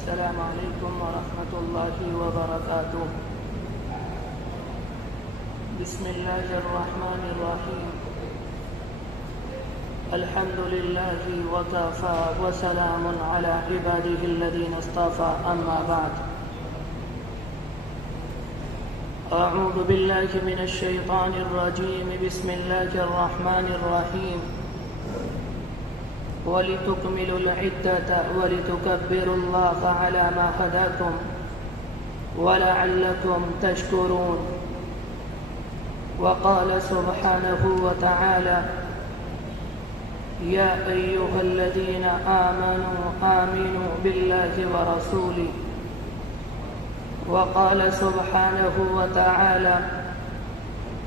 السلام علیکم ورحمۃ اللہ وبرکاتہ۔ بسم اللہ الرحمن الرحیم۔ الحمد للہ وکفی وسلام علی عبادہ الذین اصطفی، اما بعد۔ اعوذ باللہ من الشیطان الرجیم، بسم اللہ الرحمن الرحیم۔ وَلِتُكْمِلُوا الْعِدَّةَ وَلِتُكَبِّرُوا اللَّهَ عَلَى مَا هَدَاكُمْ وَلَعَلَّكُمْ تَشْكُرُونَ۔ وقال سبحانه وتعالى: يا أيها الذين آمنوا بالله ورسوله۔ وقال سبحانه وتعالى: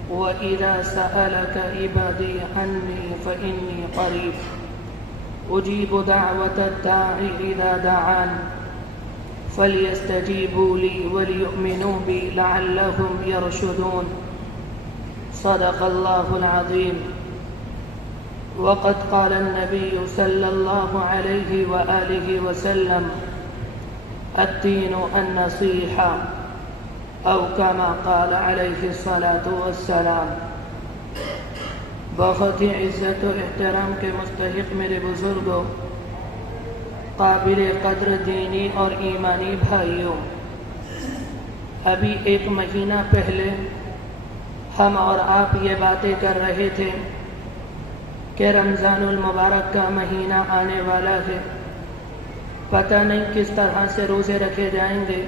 وإذا سألك عبادي عني فإني قريب أجيب دعوة الداع إذا دعان فليستجيبوا لي وليؤمنوا بي لعلهم يرشدون۔ صدق الله العظيم۔ وقد قال النبي صلى الله عليه وآله وسلم: الدين النصيحة، أو كما قال عليه الصلاة والسلام۔ بہت ہی عزت و احترام کے مستحق میرے بزرگوں، قابل قدر دینی اور ایمانی بھائیوں، ابھی ایک مہینہ پہلے ہم اور آپ یہ باتیں کر رہے تھے کہ رمضان المبارک کا مہینہ آنے والا ہے، پتہ نہیں کس طرح سے روزے رکھے جائیں گے،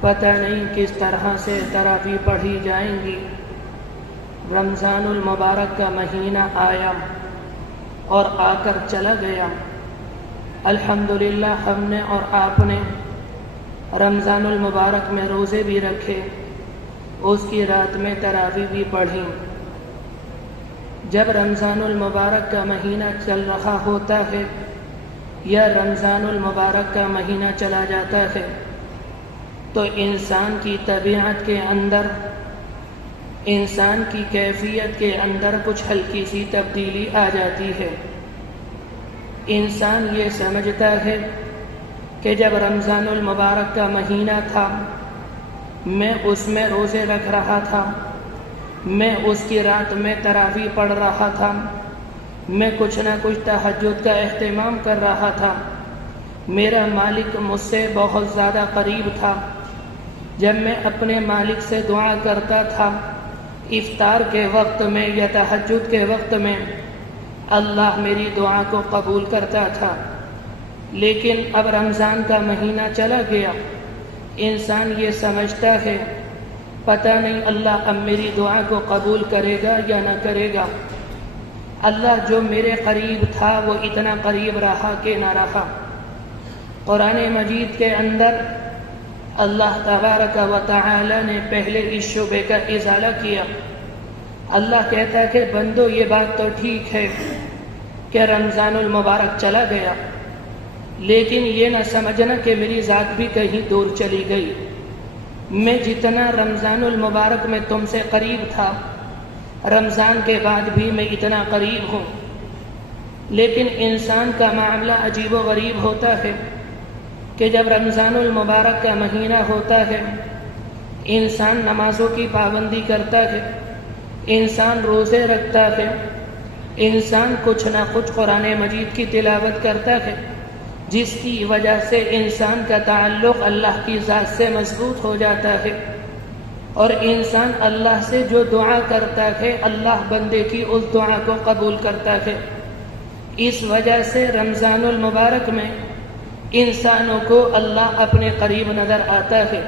پتہ نہیں کس طرح سے تراویح پڑھی جائیں گی۔ رمضان المبارک کا مہینہ آیا اور آ کر چلا گیا۔ الحمدللہ ہم نے اور آپ نے رمضان المبارک میں روزے بھی رکھے، اس کی رات میں تراویح بھی پڑھی۔ جب رمضان المبارک کا مہینہ چل رہا ہوتا ہے یا رمضان المبارک کا مہینہ چلا جاتا ہے تو انسان کی طبیعت کے اندر، انسان کی کیفیت کے اندر کچھ ہلکی سی تبدیلی آ جاتی ہے۔ انسان یہ سمجھتا ہے کہ جب رمضان المبارک کا مہینہ تھا میں اس میں روزے رکھ رہا تھا، میں اس کی رات میں تراویح پڑھ رہا تھا، میں کچھ نہ کچھ تہجد کا اہتمام کر رہا تھا، میرا مالک مجھ سے بہت زیادہ قریب تھا۔ جب میں اپنے مالک سے دعا کرتا تھا افطار کے وقت میں یا تہجد کے وقت میں، اللہ میری دعا کو قبول کرتا تھا۔ لیکن اب رمضان کا مہینہ چلا گیا، انسان یہ سمجھتا ہے پتہ نہیں اللہ اب میری دعا کو قبول کرے گا یا نہ کرے گا۔ اللہ جو میرے قریب تھا وہ اتنا قریب رہا کہ نہ رہا۔ قرآن مجید کے اندر اللہ تبارک و تعالی نے پہلے اس شبے کا ازالہ کیا۔ اللہ کہتا ہے کہ بندو یہ بات تو ٹھیک ہے کہ رمضان المبارک چلا گیا، لیکن یہ نہ سمجھنا کہ میری ذات بھی کہیں دور چلی گئی۔ میں جتنا رمضان المبارک میں تم سے قریب تھا، رمضان کے بعد بھی میں اتنا قریب ہوں۔ لیکن انسان کا معاملہ عجیب و غریب ہوتا ہے کہ جب رمضان المبارک کا مہینہ ہوتا ہے انسان نمازوں کی پابندی کرتا ہے، انسان روزے رکھتا ہے، انسان کچھ نہ کچھ قرآن مجید کی تلاوت کرتا ہے، جس کی وجہ سے انسان کا تعلق اللہ کی ذات سے مضبوط ہو جاتا ہے، اور انسان اللہ سے جو دعا کرتا ہے اللہ بندے کی اس دعا کو قبول کرتا ہے۔ اس وجہ سے رمضان المبارک میں انسانوں کو اللہ اپنے قریب نظر آتا ہے۔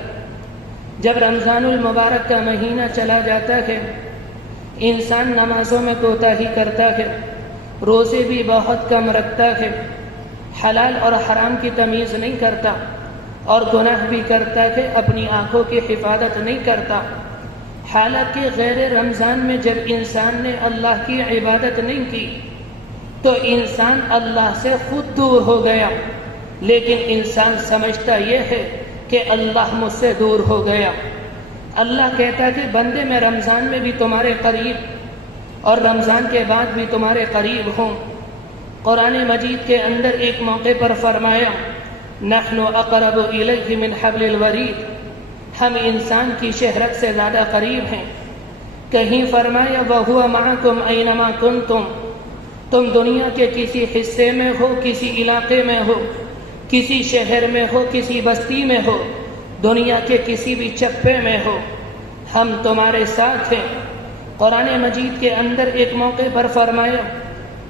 جب رمضان المبارک کا مہینہ چلا جاتا ہے انسان نمازوں میں کوتاہی کرتا ہے، روزے بھی بہت کم رکھتا ہے، حلال اور حرام کی تمیز نہیں کرتا، اور گناہ بھی کرتا ہے، اپنی آنکھوں کی حفاظت نہیں کرتا۔ حالانکہ غیر رمضان میں جب انسان نے اللہ کی عبادت نہیں کی تو انسان اللہ سے خود دور ہو گیا، لیکن انسان سمجھتا یہ ہے کہ اللہ مجھ سے دور ہو گیا۔ اللہ کہتا ہے کہ بندے میں رمضان میں بھی تمہارے قریب اور رمضان کے بعد بھی تمہارے قریب ہوں۔ قرآن مجید کے اندر ایک موقع پر فرمایا نحن اقرب الیہ من حبل الورید، ہم انسان کی شہرت سے زیادہ قریب ہیں۔ کہیں فرمایا وَهُوَ مَعَكُمْ أَيْنَمَا كُنْتُمْ، تم دنیا کے کسی حصے میں ہو، کسی علاقے میں ہو، کسی شہر میں ہو، کسی بستی میں ہو، دنیا کے کسی بھی چپے میں ہو، ہم تمہارے ساتھ ہیں۔ قرآن مجید کے اندر ایک موقع پر فرمایا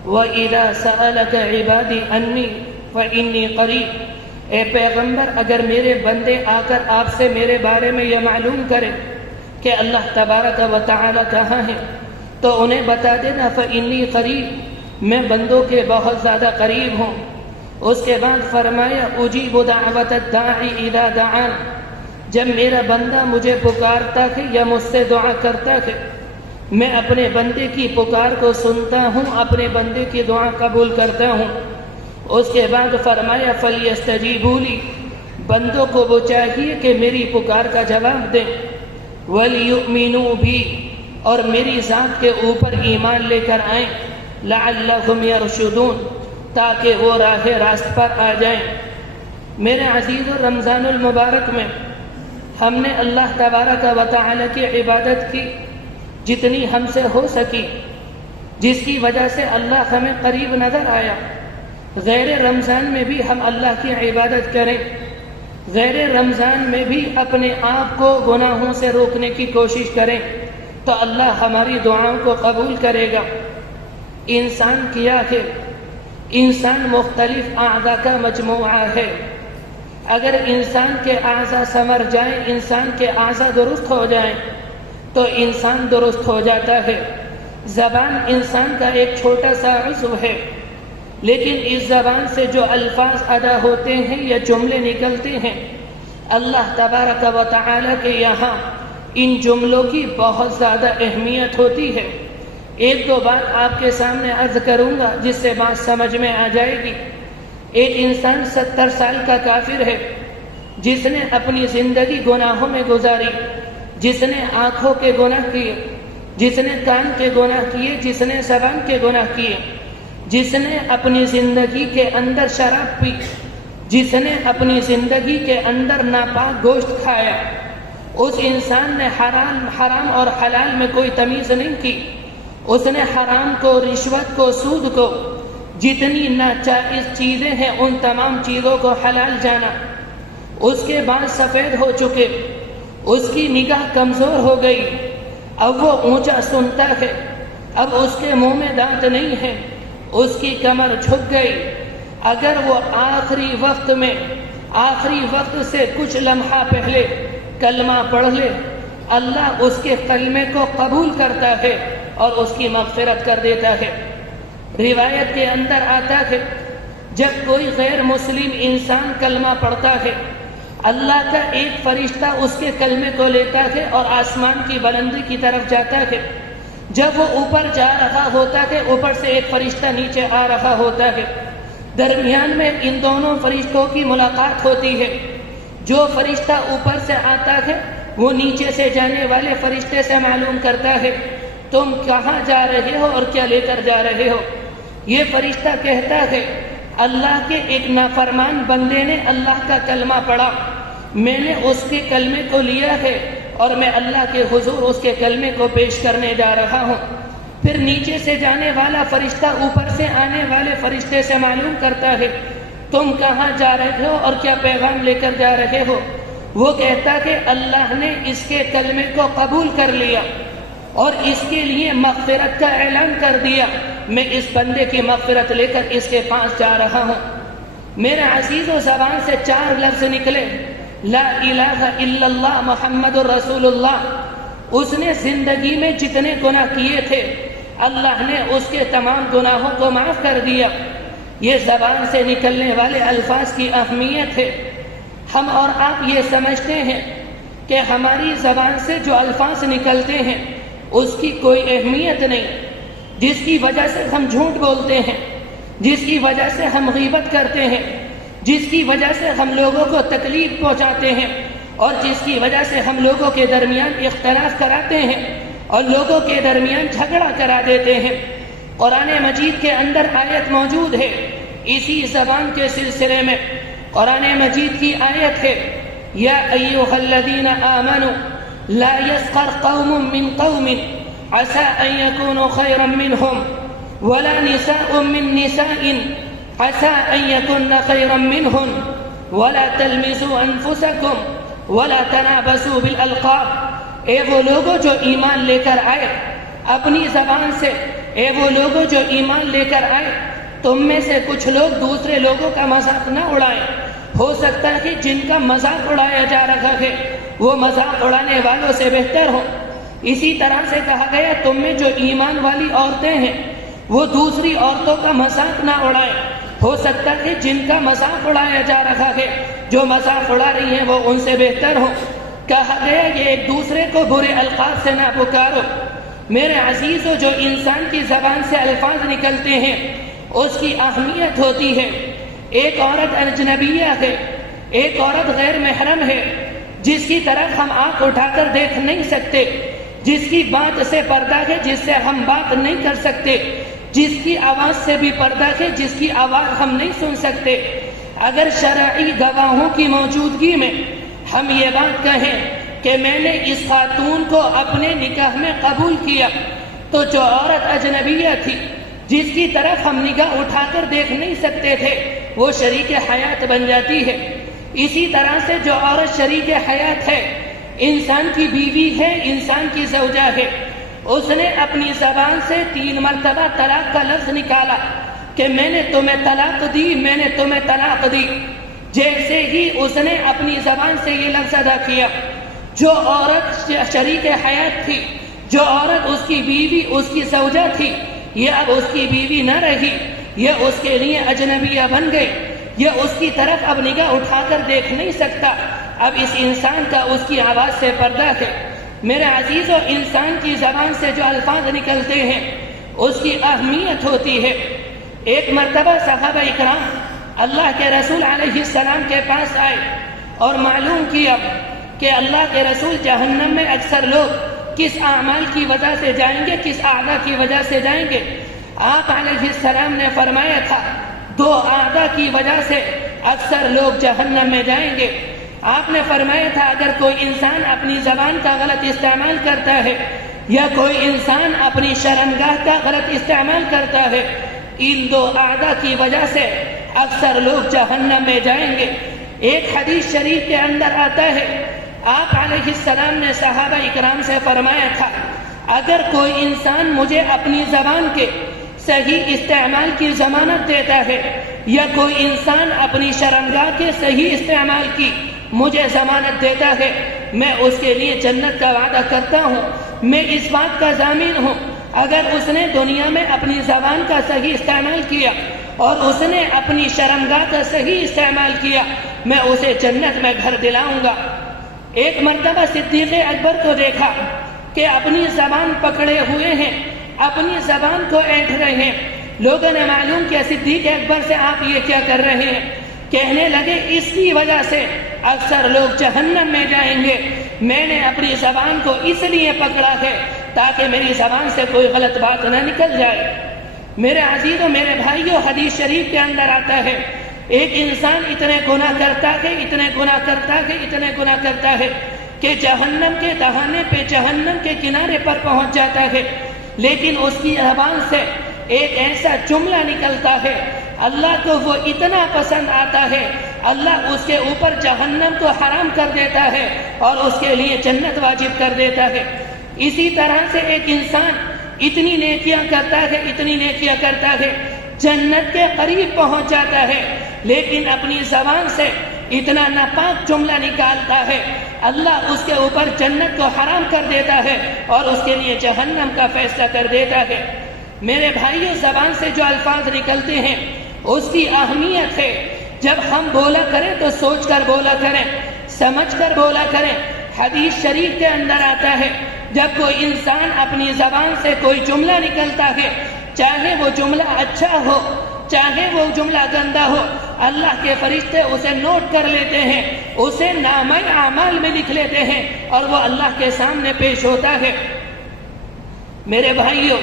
وَإِذَا سَأَلَكَ عِبَادِي عَنِّي فَإِنِّي قَرِيبٌ، اے پیغمبر اگر میرے بندے آ کر آپ سے میرے بارے میں یہ معلوم کریں کہ اللہ تبارک و تعالی کہاں ہے تو انہیں بتا دینا فَإِنِّي قَرِيبٌ، میں بندوں کے بہت زیادہ قریب ہوں۔ اس کے بعد فرمایا اجیب دعوت الداعی اذا دعان، جب میرا بندہ مجھے پکارتا ہے یا مجھ سے دعا کرتا ہے میں اپنے بندے کی پکار کو سنتا ہوں، اپنے بندے کی دعا قبول کرتا ہوں۔ اس کے بعد فرمایا فَلْيَسْتَجِيبُوا لِي، بندوں کو وہ چاہیے کہ میری پکار کا جواب دیں، وَلْيُؤْمِنُوا بِي، اور میری ذات کے اوپر ایمان لے کر آئیں، لَعَلَّهُمْ يَرْشُدُونَ، تاکہ وہ راہ راست پر آ جائیں۔ میرے عزیز رمضان المبارک میں ہم نے اللہ تبارک و تعالی کی عبادت کی جتنی ہم سے ہو سکی، جس کی وجہ سے اللہ ہمیں قریب نظر آیا۔ غیر رمضان میں بھی ہم اللہ کی عبادت کریں، غیر رمضان میں بھی اپنے آپ کو گناہوں سے روکنے کی کوشش کریں تو اللہ ہماری دعاؤں کو قبول کرے گا۔ انسان کیا ہے؟ انسان مختلف اعضاء کا مجموعہ ہے۔ اگر انسان کے اعضاء سنور جائیں، انسان کے اعضاء درست ہو جائیں تو انسان درست ہو جاتا ہے۔ زبان انسان کا ایک چھوٹا سا عضو ہے، لیکن اس زبان سے جو الفاظ ادا ہوتے ہیں یا جملے نکلتے ہیں، اللہ تبارک و تعالی کے یہاں ان جملوں کی بہت زیادہ اہمیت ہوتی ہے۔ ایک دو بات آپ کے سامنے عرض کروں گا جس سے بات سمجھ میں آ جائے گی۔ ایک انسان 70 سال کا کافر ہے جس نے اپنی زندگی گناہوں میں گزاری، جس نے آنکھوں کے گناہ کیے، جس نے کان کے گناہ کیے، جس نے زبان کے گناہ کیے، جس نے اپنی زندگی کے اندر شراب پی، جس نے اپنی زندگی کے اندر ناپاک گوشت کھایا۔ اس انسان نے حرام اور حلال میں کوئی تمیز نہیں کی، اس نے حرام کو، رشوت کو، سود کو، جتنی ناجائز چیزیں ہیں ان تمام چیزوں کو حلال جانا۔ اس کے بال سفید ہو چکے، اس کی نگاہ کمزور ہو گئی، اب وہ اونچا سنتا ہے، اب اس کے منہ میں دانت نہیں ہے، اس کی کمر جھک گئی۔ اگر وہ آخری وقت سے کچھ لمحہ پہلے کلمہ پڑھ لے، اللہ اس کے کلمے کو قبول کرتا ہے اور اس کی مغفرت کر دیتا ہے۔ روایت کے اندر آتا ہے جب کوئی غیر مسلم انسان کلمہ پڑھتا ہے، اللہ کا ایک فرشتہ اس کے کلمے کو لیتا ہے اور آسمان کی بلندی کی طرف جاتا ہے۔ جب وہ اوپر جا رہا ہوتا ہے، اوپر سے ایک فرشتہ نیچے آ رہا ہوتا ہے، درمیان میں ان دونوں فرشتوں کی ملاقات ہوتی ہے۔ جو فرشتہ اوپر سے آتا ہے وہ نیچے سے جانے والے فرشتے سے معلوم کرتا ہے تم کہاں جا رہے ہو اور کیا لے کر جا رہے ہو۔ یہ فرشتہ کہتا ہے اللہ کے ایک نافرمان بندے نے اللہ کا کلمہ پڑھا، میں نے اس کے کلمے کو لیا ہے اور میں اللہ کے حضور اس کے کلمے کو پیش کرنے جا رہا ہوں۔ پھر نیچے سے جانے والا فرشتہ اوپر سے آنے والے فرشتے سے معلوم کرتا ہے تم کہاں جا رہے ہو اور کیا پیغام لے کر جا رہے ہو۔ وہ کہتا کہ اللہ نے اس کے کلمے کو قبول کر لیا اور اس کے لیے مغفرت کا اعلان کر دیا، میں اس بندے کی مغفرت لے کر اس کے پاس جا رہا ہوں۔ میرے عزیزو، زبان سے 4 لفظ نکلے، لا الہ الا اللہ محمد الرسول اللہ۔ اس نے زندگی میں جتنے گناہ کیے تھے اللہ نے اس کے تمام گناہوں کو معاف کر دیا۔ یہ زبان سے نکلنے والے الفاظ کی اہمیت ہے۔ ہم اور آپ یہ سمجھتے ہیں کہ ہماری زبان سے جو الفاظ نکلتے ہیں اس کی کوئی اہمیت نہیں، جس کی وجہ سے ہم جھوٹ بولتے ہیں، جس کی وجہ سے ہم غیبت کرتے ہیں، جس کی وجہ سے ہم لوگوں کو تکلیف پہنچاتے ہیں اور جس کی وجہ سے ہم لوگوں کے درمیان اختلاف کراتے ہیں اور لوگوں کے درمیان جھگڑا کرا دیتے ہیں۔ قرآن مجید کے اندر آیت موجود ہے اسی زبان کے سلسلے میں۔ قرآن مجید کی آیت ہے یا ایھا الذین آمنوا لا یسخر قوم من قوم عسى ان يكونوا خيرا منهم ولا نساء من نساء عسى ان يكن خيرا منهن ولا تلمزوا انفسكم ولا تنابزوا بالالقاب۔ اے وہ لوگوں جو ایمان لے کر آئے، اپنی زبان سے اے وہ لوگوں جو ایمان لے کر آئے، تم میں سے کچھ لوگ دوسرے لوگوں کا مذاق نہ اڑائیں۔ ہو سکتا ہے کہ جن کا مذاق اڑایا جا رہا ہے وہ مذاق اڑانے والوں سے بہتر ہو۔ اسی طرح سے کہا گیا تم میں جو ایمان والی عورتیں ہیں وہ دوسری عورتوں کا مذاق نہ اڑائیں۔ ہو سکتا ہے کہ جن کا مذاق اڑایا جا رہا ہے، جو مذاق اڑا رہی ہیں وہ ان سے بہتر ہو۔ کہا گیا یہ ایک دوسرے کو برے الفاظ سے نہ پکارو۔ میرے عزیزو، جو انسان کی زبان سے الفاظ نکلتے ہیں اس کی اہمیت ہوتی ہے۔ ایک عورت اجنبیہ ہے، ایک عورت غیر محرم ہے، جس کی طرف ہم آنکھ اٹھا کر دیکھ نہیں سکتے، جس کی بات سے پردہ ہے جس سے ہم بات نہیں کر سکتے، جس کی آواز سے بھی پردہ ہے جس کی آواز ہم نہیں سن سکتے۔ اگر شرعی گواہوں کی موجودگی میں ہم یہ بات کہیں کہ میں نے اس خاتون کو اپنے نکاح میں قبول کیا، تو جو عورت اجنبیہ تھی جس کی طرف ہم نگاہ اٹھا کر دیکھ نہیں سکتے تھے وہ شریک حیات بن جاتی ہے۔ اسی طرح سے جو عورت شریک حیات ہے، انسان کی بیوی ہے، انسان کی زوجہ ہے، اس نے اپنی زبان سے 3 مرتبہ طلاق کا لفظ نکالا کہ میں نے تمہیں طلاق دی، میں نے تمہیں طلاق دی۔ جیسے ہی اس نے اپنی زبان سے یہ لفظ ادا کیا، جو عورت شریک حیات تھی، جو عورت اس کی بیوی، اس کی زوجہ تھی، یہ اب اس کی بیوی نہ رہی، یہ اس کے لیے اجنبیہ بن گئی، یہ اس کی طرف اب نگاہ اٹھا کر دیکھ نہیں سکتا۔ اب اس انسان کا اس کی آواز سے پردہ ہے۔ میرے عزیزو، انسان کی زبان سے جو الفاظ نکلتے ہیں اس کی اہمیت ہوتی ہے۔ ایک مرتبہ صحابہ اکرام اللہ کے رسول علیہ السلام کے پاس آئے اور معلوم کیا کہ اللہ کے رسول جہنم میں اکثر لوگ کس اعمال کی وجہ سے جائیں گے، کس اعضاء کی وجہ سے جائیں گے۔ آپ علیہ السلام نے فرمایا تھا 2 اعضاء کی وجہ سے اکثر لوگ جہنم میں جائیں گے۔ آپ نے فرمایا تھا اگر کوئی انسان اپنی زبان کا غلط استعمال کرتا ہے یا کوئی انسان اپنی شرمگاہ کا غلط استعمال کرتا ہے، ان 2 اعضاء کی وجہ سے اکثر لوگ جہنم میں جائیں گے۔ ایک حدیث شریف کے اندر آتا ہے، آپ علیہ السلام نے صحابہ اکرام سے فرمایا تھا اگر کوئی انسان مجھے اپنی زبان کے صحیح استعمال کی ضمانت دیتا ہے یا کوئی انسان اپنی شرمگاہ کے صحیح استعمال کی مجھے ضمانت دیتا ہے، میں اس کے لیے جنت کا وعدہ کرتا ہوں۔ میں اس بات کا ضامن ہوں اگر اس نے دنیا میں اپنی زبان کا صحیح استعمال کیا اور اس نے اپنی شرمگاہ کا صحیح استعمال کیا، میں اسے جنت میں گھر دلاؤں گا۔ ایک مرتبہ صدیق اکبر کو دیکھا کہ اپنی زبان پکڑے ہوئے ہیں، اپنی زبان کو اینٹھ رہے ہیں۔ لوگوں نے معلوم کیا صدیق اکبر سے آپ یہ کیا کر رہے ہیں؟ کہنے لگے اس کی وجہ سے اکثر لوگ جہنم میں جائیں گے۔ میں نے اپنی زبان کو اس لیے پکڑا ہے تاکہ میری زبان سے کوئی غلط بات نہ نکل جائے۔ میرے عزیزوں، میرے بھائیوں، حدیث شریف کے اندر آتا ہے ایک انسان اتنے گناہ کرتا ہے، اتنے گناہ کرتا ہے، اتنے گناہ کرتا ہے کہ جہنم کے دہانے پہ، جہنم کے کنارے پر پہنچ جاتا ہے، لیکن اس کی زبان سے ایک ایسا جملہ نکلتا ہے اللہ کو وہ اتنا پسند آتا ہے، اللہ اس کے اوپر جہنم کو حرام کر دیتا ہے اور اس کے لیے جنت واجب کر دیتا ہے۔ اسی طرح سے ایک انسان اتنی نیکیاں کرتا ہے، اتنی نیکیاں کرتا ہے، جنت کے قریب پہنچ جاتا ہے، لیکن اپنی زبان سے اتنا ناپاک جملہ نکالتا ہے اللہ اس کے اوپر جنت کو حرام کر دیتا ہے اور اس کے لیے جہنم کا فیصلہ کر دیتا ہے۔ میرے بھائیوں، زبان سے جو الفاظ نکلتے ہیں اس کی اہمیت ہے۔ جب ہم بولا کریں تو سوچ کر بولا کریں، سمجھ کر بولا کریں۔ حدیث شریف کے اندر آتا ہے جب کوئی انسان اپنی زبان سے کوئی جملہ نکلتا ہے، چاہے وہ جملہ اچھا ہو چاہے وہ جملہ گندا ہو، اللہ کے فرشتے اسے نوٹ کر لیتے ہیں، اسے نامہ اعمال میں لکھ لیتے ہیں اور وہ اللہ کے سامنے پیش ہوتا ہے۔ میرے بھائیوں،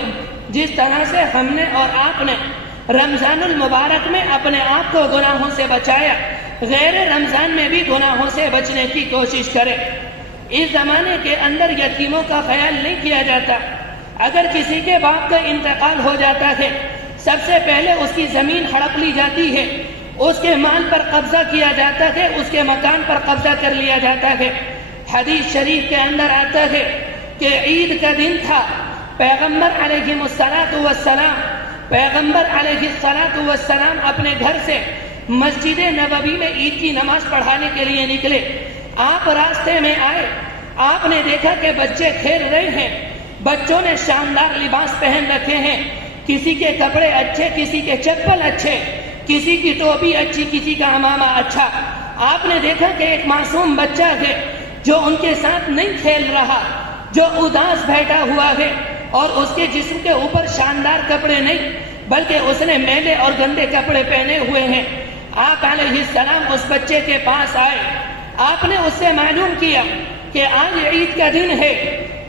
جس طرح سے ہم نے اور آپ نے رمضان المبارک میں اپنے آپ کو گناہوں سے بچایا، غیر رمضان میں بھی گناہوں سے بچنے کی کوشش کرے۔ اس زمانے کے اندر یتیموں کا خیال نہیں کیا جاتا۔ اگر کسی کے باپ کا انتقال ہو جاتا ہے، سب سے پہلے اس کی زمین ہڑپ لی جاتی ہے، اس کے مال پر قبضہ کیا جاتا ہے، اس کے مکان پر قبضہ کر لیا جاتا ہے۔ حدیث شریف کے اندر آتا ہے کہ عید کا دن تھا، پیغمبر علیہ الصلاۃ والسلام اپنے گھر سے مسجد نبوی میں عید کی نماز پڑھانے کے لیے نکلے۔ آپ راستے میں آئے، آپ نے دیکھا کہ بچے کھیل رہے ہیں، بچوں نے شاندار لباس پہن رکھے ہیں، کسی کے کپڑے اچھے، کسی کے چپل اچھے، کسی کی ٹوپی اچھی، کسی کا عمامہ اچھا۔ آپ نے دیکھا کہ ایک معصوم بچہ ہے جو ان کے ساتھ نہیں کھیل رہا، جو اداس بیٹھا ہوا ہے، اور اس کے جسم کے اوپر شاندار کپڑے نہیں بلکہ اس نے میلے اور گندے کپڑے پہنے ہوئے ہیں۔ آپ علیہ السلام اس بچے کے پاس آئے، آپ نے اس سے معلوم کیا کہ آج عید کا دن ہے،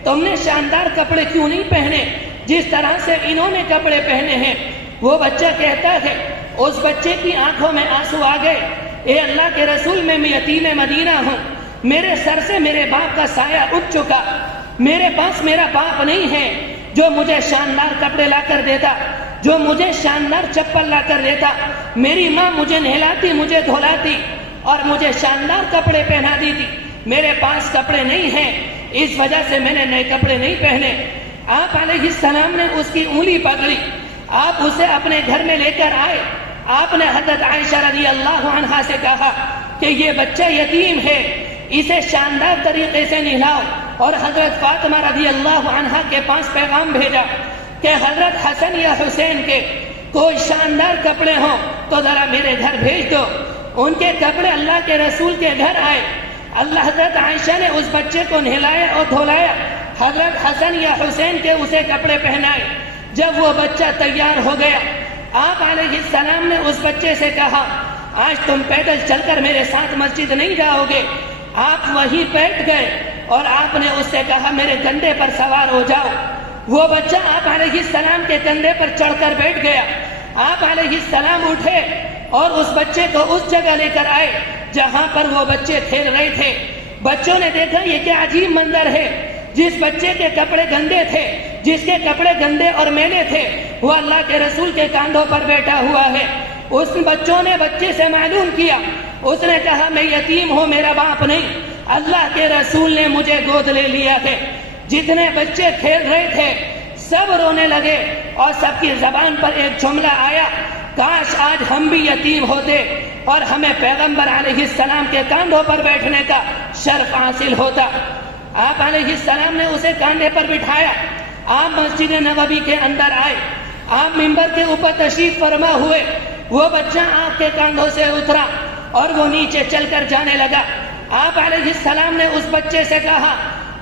تم نے شاندار کپڑے کیوں نہیں پہنے جس طرح سے انہوں نے کپڑے پہنے ہیں؟ وہ بچہ کہتا ہے، اس بچے کی آنکھوں میں آنسو آ گئے، اے اللہ کے رسول، میں یتیم مدینہ ہوں، میرے سر سے میرے باپ کا سایہ اٹھ چکا، میرے پاس میرا باپ نہیں ہے جو مجھے شاندار کپڑے لا کر دیتا، جو مجھے شاندار چپل لا کر دیتا، میری ماں مجھے نہلاتی، مجھے دھلاتی اور مجھے شاندار کپڑے پہنا دیتی، میرے پاس کپڑے نہیں ہیں، اس وجہ سے میں نے نئے کپڑے نہیں پہنے۔ آپ علیہ السلام نے اس کی انگلی پکڑی، آپ اسے اپنے گھر میں لے کر آئے، آپ نے حضرت عائشہ رضی اللہ عنہا سے کہا کہ یہ بچہ یتیم ہے، اسے شاندار طریقے سے نہلاؤ، اور حضرت فاطمہ رضی اللہ عنہا کے پاس پیغام بھیجا کہ حضرت حسن یا حسین کے کوئی شاندار کپڑے ہوں تو ذرا میرے گھر بھیج دو۔ ان کے کپڑے اللہ کے رسول کے گھر آئے، حضرت عائشہ نے اس بچے کو نہلایا اور دھلایا، حضرت حسن یا حسین کے اسے کپڑے پہنائے۔ جب وہ بچہ تیار ہو گیا، آپ علیہ السلام نے اس بچے سے کہا، آج تم پیدل چل کر میرے ساتھ مسجد نہیں جاؤ گے۔ آپ وہیں بیٹھ گئے اور آپ نے اس سے کہا، میرے کندھے پر سوار ہو جاؤ۔ وہ بچہ آپ علیہ السلام کے کندھے پر چڑھ کر بیٹھ گیا۔ آپ علیہ السلام اٹھے اور اس بچے کو اس جگہ لے کر آئے جہاں پر وہ بچے کھیل رہے تھے۔ بچوں نے دیکھا یہ کیا عجیب منظر ہے، جس بچے کے کپڑے گندے تھے، جس کے کپڑے گندے اور میلے تھے، وہ اللہ کے رسول کے کاندھوں پر بیٹھا ہوا ہے۔ اس بچوں نے بچے سے معلوم کیا، اس نے کہا، میں یتیم ہوں، میرا باپ نہیں، اللہ کے رسول نے مجھے گود لے لیا ہے۔ جتنے بچے کھیل رہے تھے سب رونے لگے اور سب کی زبان پر ایک جملہ آیا، کاش آج ہم بھی یتیم ہوتے اور ہمیں پیغمبر علیہ السلام کے کاندھوں پر بیٹھنے کا شرف حاصل ہوتا۔ آپ علیہ السلام نے اسے کاندھے پر بٹھایا، آپ مسجد نبوی کے اندر آئے، آپ منبر کے اوپر تشریف فرما ہوئے۔ وہ بچہ آپ کے کاندھوں سے اترا اور وہ نیچے چل کر جانے لگا۔ آپ علیہ السلام نے اس بچے سے کہا،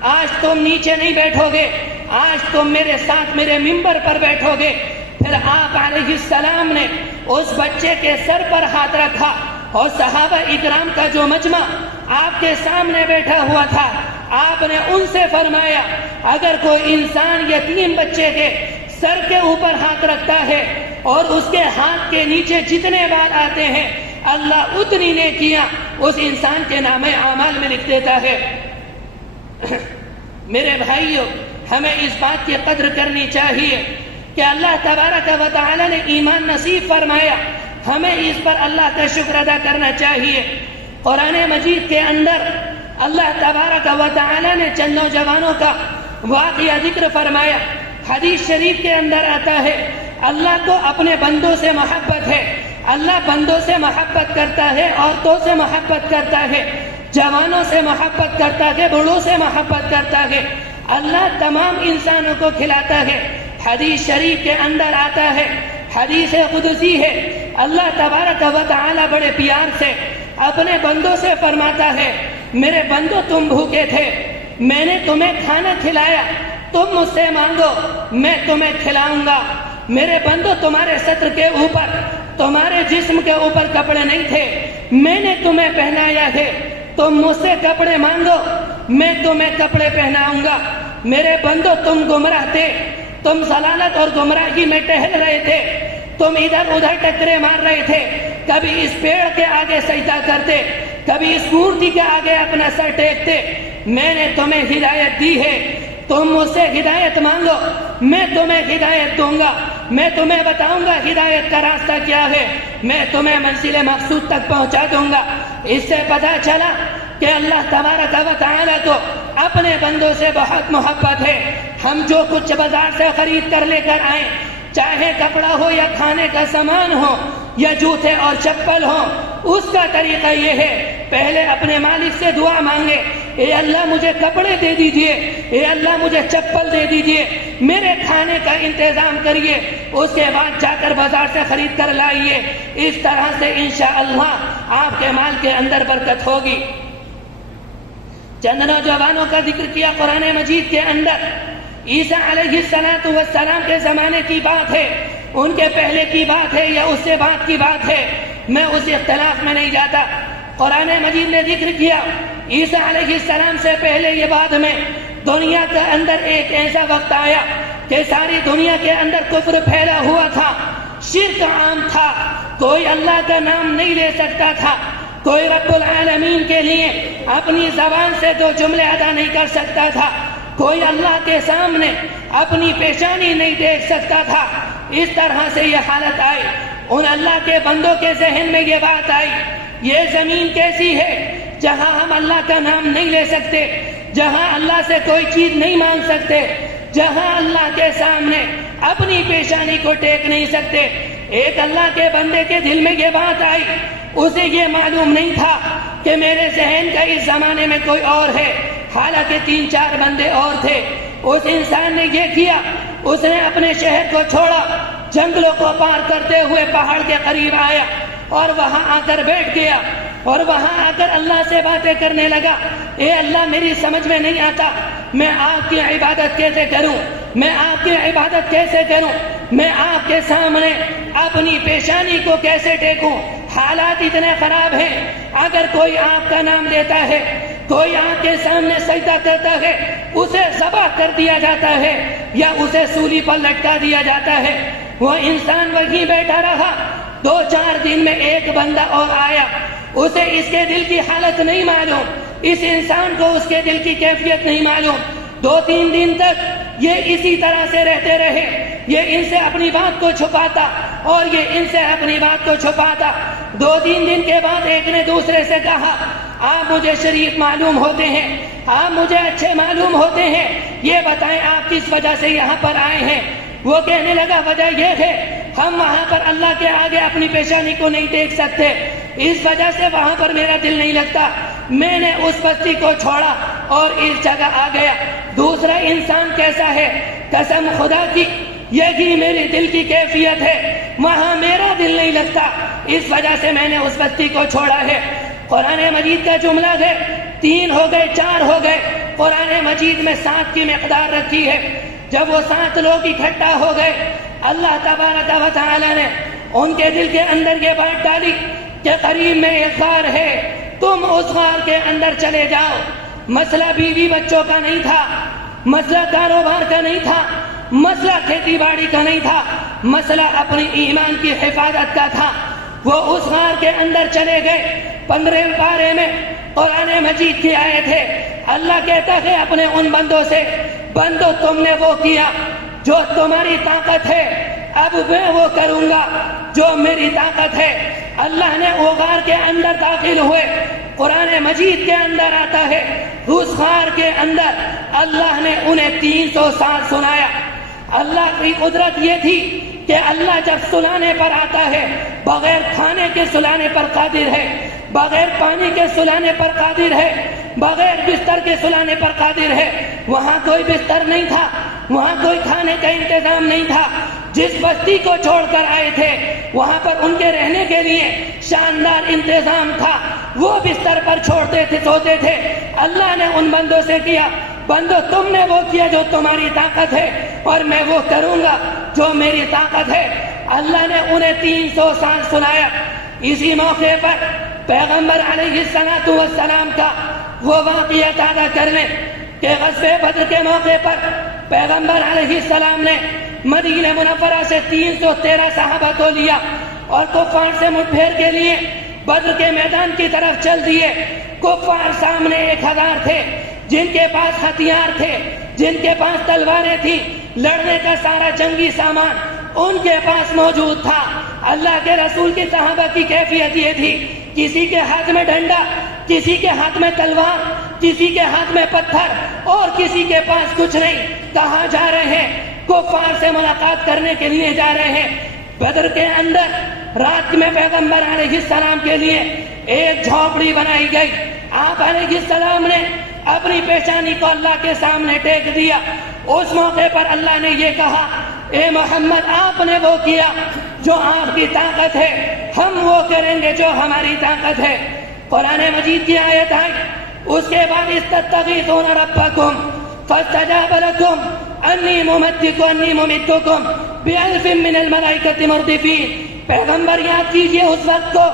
آج تم نیچے نہیں بیٹھو گے، آج تم میرے ساتھ میرے منبر پر بیٹھو گے۔ پھر آپ علیہ السلام نے اس بچے کے سر پر ہاتھ رکھا اور صحابہ اکرام کا جو مجمع آپ کے سامنے بیٹھا ہوا تھا، آپ نے ان سے فرمایا، اگر کوئی انسان یتیم بچے کے سر کے اوپر ہاتھ رکھتا ہے اور اس کے ہاتھ کے نیچے جتنے بال آتے ہیں، اللہ اتنی نیکیاں اس انسان کے نام اعمال میں لکھ دیتا ہے۔ میرے بھائیوں، ہمیں اس بات کی قدر کرنی چاہیے کہ اللہ تبارک و تعالی نے ایمان نصیب فرمایا، ہمیں اس پر اللہ کا شکر ادا کرنا چاہیے۔ قرآن مجید کے اندر اللہ تبارک و تعالی نے چند نوجوانوں کا واقعہ ذکر فرمایا۔ حدیث شریف کے اندر آتا ہے، اللہ کو اپنے بندوں سے محبت ہے، اللہ بندوں سے محبت کرتا ہے، عورتوں سے محبت کرتا ہے، جوانوں سے محبت کرتا ہے، بوڑھوں سے محبت کرتا ہے، اللہ تمام انسانوں کو کھلاتا ہے۔ حدیث شریف کے اندر آتا ہے، حدیث قدسی ہے، اللہ تبارک و تعالی بڑے پیار سے اپنے بندوں سے فرماتا ہے، میرے بندوں تم بھوکے تھے، میں نے تمہیں کھانا کھلایا، تم مجھ سے مانگو میں تمہیں کھلاؤں گا۔ میرے بندوں تمہارے سطر کے اوپر، تمہارے جسم کے اوپر کپڑے نہیں تھے، میں نے تمہیں پہنایا ہے، تم مجھ سے کپڑے مانگو میں تمہیں کپڑے پہناؤں گا۔ میرے بندوں تم گمراہ تھے، تم ضلالت اور گمراہی میں ٹہل رہے تھے، تم ادھر ادھر ٹکرے مار رہے تھے، کبھی اس پیڑ کے آگے سجدہ کرتے، کبھی اس مورتی کے آگے اپنا سر ٹیکتے۔ میں نے تمہیں ہدایت دی ہے، تم مجھ سے ہدایت مانگو، میں تمہیں ہدایت دوں گا، میں تمہیں بتاؤں گا ہدایت کا راستہ کیا ہے، میں تمہیں منزل مقصود تک پہنچا دوں گا۔ اس سے پتہ چلا کہ اللہ تبارک و تعالیٰ کو اپنے بندوں سے بہت محبت ہے۔ ہم جو کچھ بازار سے خرید کر لے کر آئیں، چاہے کپڑا ہو یا کھانے کا سامان ہو یا جوتے اور چپل ہو، اس کا طریقہ یہ ہے پہلے اپنے مالک سے دعا مانگے، اے اللہ مجھے کپڑے دے دیجئے، اے اللہ مجھے چپل دے دیجئے، میرے کھانے کا انتظام کریے، اس کے بعد جا کر بازار سے خرید کر لائیے۔ اس طرح سے انشاءاللہ آپ کے مال کے اندر برکت ہوگی۔ چند نوجوانوں کا ذکر کیا قرآن مجید کے اندر۔ عیسیٰ علیہ السلام کے زمانے کی بات ہے، ان کے پہلے کی بات ہے یا اس سے بعد کی بات ہے، میں اس اختلاف میں نہیں جاتا۔ قرآن مجید نے ذکر کیا عیسیٰ علیہ السلام سے پہلے یہ بعد میں دنیا کے اندر ایک ایسا وقت آیا کہ ساری دنیا کے اندر کفر پھیلا ہوا تھا، شرک عام تھا، کوئی اللہ کا نام نہیں لے سکتا تھا، کوئی رب العالمین کے لیے اپنی زبان سے دو جملے ادا نہیں کر سکتا تھا، کوئی اللہ کے سامنے اپنی پیشانی نہیں دیکھ سکتا تھا۔ اس طرح سے یہ حالت آئی، ان اللہ کے بندوں کے ذہن میں یہ بات آئی، یہ زمین کیسی ہے جہاں ہم اللہ کا نام نہیں لے سکتے، جہاں اللہ سے کوئی چیز نہیں مانگ سکتے، جہاں اللہ کے سامنے اپنی پیشانی کو ٹیک نہیں سکتے۔ ایک اللہ کے بندے کے دل میں یہ بات آئی، اسے یہ معلوم نہیں تھا کہ میرے ذہن کا اس زمانے میں کوئی اور ہے، حالانکہ 3-4 بندے اور تھے۔ اس انسان نے یہ کیا، اس نے اپنے شہر کو چھوڑا، جنگلوں کو پار کرتے ہوئے پہاڑ کے قریب آیا اور وہاں آ کر بیٹھ گیا اور وہاں آ کر اللہ سے باتیں کرنے لگا، اے اللہ میری سمجھ میں نہیں آتا میں آپ کی عبادت کیسے کروں، میں آپ کی عبادت کیسے کروں، میں آپ کے سامنے اپنی پیشانی کو کیسے ٹیکوں، حالات اتنے خراب ہیں، اگر کوئی آپ کا نام لیتا ہے، کوئی آپ کے سامنے سجدہ کرتا ہے، اسے ذبح کر دیا جاتا ہے یا اسے سولی پر لٹکا دیا جاتا ہے۔ وہ انسان وہیں بیٹھا رہا، 2-4 دن میں ایک بندہ اور آیا، اسے اس کے دل کی حالت نہیں معلوم، اس انسان کو اس کے دل کی کیفیت نہیں معلوم۔ 2-3 دن تک یہ اسی طرح سے رہتے رہے، یہ ان سے اپنی بات کو چھپاتا اور یہ ان سے اپنی بات کو چھپاتا۔ 2-3 دن کے بعد ایک نے دوسرے سے کہا، آپ مجھے شریف معلوم ہوتے ہیں، آپ مجھے اچھے معلوم ہوتے ہیں، یہ بتائیں آپ کس وجہ سے یہاں پر آئے ہیں۔ وہ کہنے لگا وجہ یہ ہے ہم وہاں پر اللہ کے آگے اپنی پیشانی کو نہیں دیکھ سکتے، اس وجہ سے وہاں پر میرا دل نہیں لگتا، میں نے اس بستی کو چھوڑا اور اس جگہ آ گیا۔ دوسرا انسان کیسا ہے؟ قسم خدا کی یہی میری دل کی کیفیت ہے، وہاں میرا دل نہیں لگتا، اس وجہ سے میں نے اس بستی کو چھوڑا ہے۔ قرآن مجید کا جملہ ہے 3 ہو گئے 4 ہو گئے، قرآن مجید میں 7 کی مقدار رکھی ہے۔ جب وہ 7 لوگ اکٹھا ہو گئے، اللہ تبارک و تعالی نے ان کے دل کے اندر یہ بات ڈالی کہ قریب میں ایک غار ہے، تم اس غار کے اندر چلے جاؤ۔ مسئلہ بیوی بچوں کا نہیں تھا، مسئلہ کاروبار کا نہیں تھا، مسئلہ کھیتی باڑی کا نہیں تھا، مسئلہ اپنی ایمان کی حفاظت کا تھا۔ وہ اس غار کے اندر چلے گئے۔ 15 پارے میں قرآن مجید کی آیت ہے، اللہ کہتا ہے اپنے ان بندوں سے، بندو تم نے وہ کیا جو تمہاری طاقت ہے، اب میں وہ کروں گا جو میری طاقت ہے۔ اللہ نے وہ غار کے اندر داخل ہوئے، قرآن مجید کے اندر آتا ہے اس غار کے اندر اللہ نے انہیں 300 سال سنایا۔ اللہ کی قدرت یہ تھی کہ اللہ جب سلانے پر آتا ہے بغیر کھانے کے سلانے پر قادر ہے، بغیر پانی کے سلانے پر قادر ہے، بغیر بستر کے سلانے پر قادر ہے۔ وہاں کوئی بستر نہیں تھا، وہاں کوئی کھانے کا انتظام نہیں تھا، جس بستی کو چھوڑ کر آئے تھے وہاں پر ان کے رہنے کے لیے شاندار انتظام تھا، وہ بستر پر چھوڑتے تھے، سوتے تھے۔ اللہ نے ان بندوں سے کیا، بندو تم نے وہ کیا جو تمہاری طاقت ہے اور میں وہ کروں گا جو میری طاقت ہے۔ اللہ نے انہیں 300 سال سنایا۔ اسی موقع پر پیغمبر علیہ السلام کا وہ واقعہ تازہ کرنے کہ غزوہ بدر کے موقع پر پیغمبر علیہ السلام نے مدینہ منورہ سے 313 صحابہ کو لیا اور کفار سے مٹ پھیر کے لیے بدر کے میدان کی طرف چل دیے۔ کفار سامنے 1000 تھے جن کے پاس ہتھیار تھے، جن کے پاس تلواریں تھیں، لڑنے کا سارا جنگی سامان ان کے پاس موجود تھا۔ اللہ کے رسول کی صحابہ کی کیفیت یہ تھی، کسی کے ہاتھ میں ڈنڈا، کسی کے ہاتھ میں تلوار، کسی کے ہاتھ میں پتھر اور کسی کے پاس کچھ نہیں۔ کہاں جا رہے ہیں؟ کفار سے ملاقات کرنے کے لیے جا رہے ہیں۔ بدر کے اندر رات میں پیغمبر علیہ السلام کے لیے ایک جھونپڑی بنائی گئی۔ آپ علیہ السلام نے اپنی پیشانی کو اللہ کے سامنے ٹیک دیا۔ اس موقع پر اللہ نے یہ کہا، اے محمد آپ نے وہ کیا جو آپ کی طاقت ہے، ہم وہ کریں گے جو ہماری طاقت ہے۔ قرآن مجید کی آیت آئی، اس کے بعد استغیثون ربکم فاستجاب لکم انی ممدکم بألف من الملائکۃ مردفین۔ پیغمبر یاد کیجئے اس وقت کو